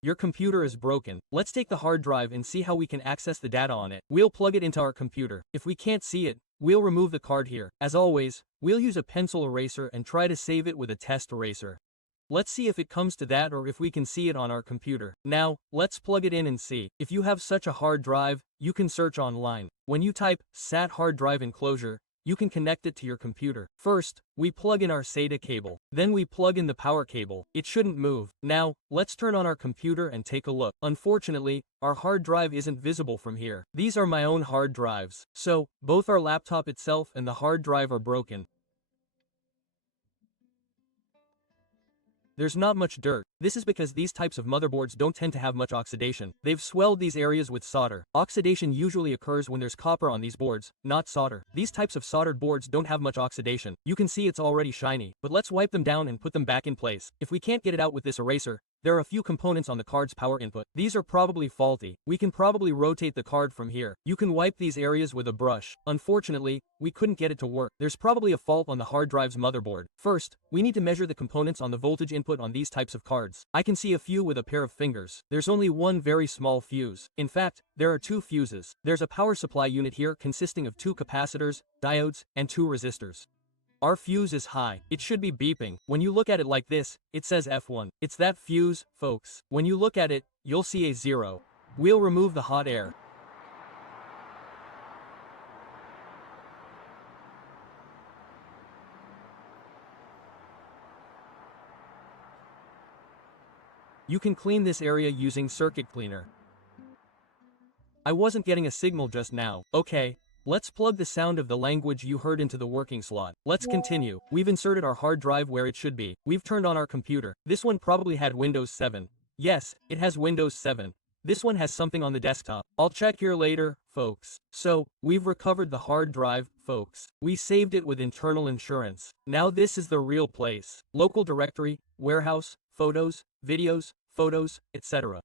Your computer is broken. Let's take the hard drive and see how we can access the data on it. We'll plug it into our computer. If we can't see it, we'll remove the card here. As always, we'll use a pencil eraser and try to save it with a test eraser. Let's see if it comes to that or if we can see it on our computer. Now, let's plug it in and see. If you have such a hard drive, you can search online. When you type SAT hard drive enclosure, you can connect it to your computer. First, we plug in our SATA cable. Then we plug in the power cable. It shouldn't move. Now, let's turn on our computer and take a look. Unfortunately, our hard drive isn't visible from here. These are my own hard drives. So, both our laptop itself and the hard drive are broken. There's not much dirt. This is because these types of motherboards don't tend to have much oxidation. They've swelled these areas with solder. Oxidation usually occurs when there's copper on these boards, not solder. These types of soldered boards don't have much oxidation. You can see it's already shiny, but let's wipe them down and put them back in place. If we can't get it out with this eraser, there are a few components on the card's power input. These are probably faulty. We can probably rotate the card from here. You can wipe these areas with a brush. Unfortunately, we couldn't get it to work. There's probably a fault on the hard drive's motherboard. First, we need to measure the components on the voltage input on these types of cards. I can see a few with a pair of fingers. There's only one very small fuse. In fact, there are two fuses. There's a power supply unit here consisting of 2 capacitors, diodes, and 2 resistors. Our fuse is high. It should be beeping. When you look at it like this, it says F1. It's that fuse, folks. When you look at it, you'll see a 0. We'll remove the hot air. You can clean this area using circuit cleaner. I wasn't getting a signal just now. Okay. Let's plug the sound of the language you heard into the working slot. Let's continue. We've inserted our hard drive where it should be. We've turned on our computer. This one probably had Windows 7. Yes, it has Windows 7. This one has something on the desktop. I'll check here later, folks. So, we've recovered the hard drive, folks. We saved it with internal insurance. Now this is the real place. Local directory, warehouse, photos, videos, etc.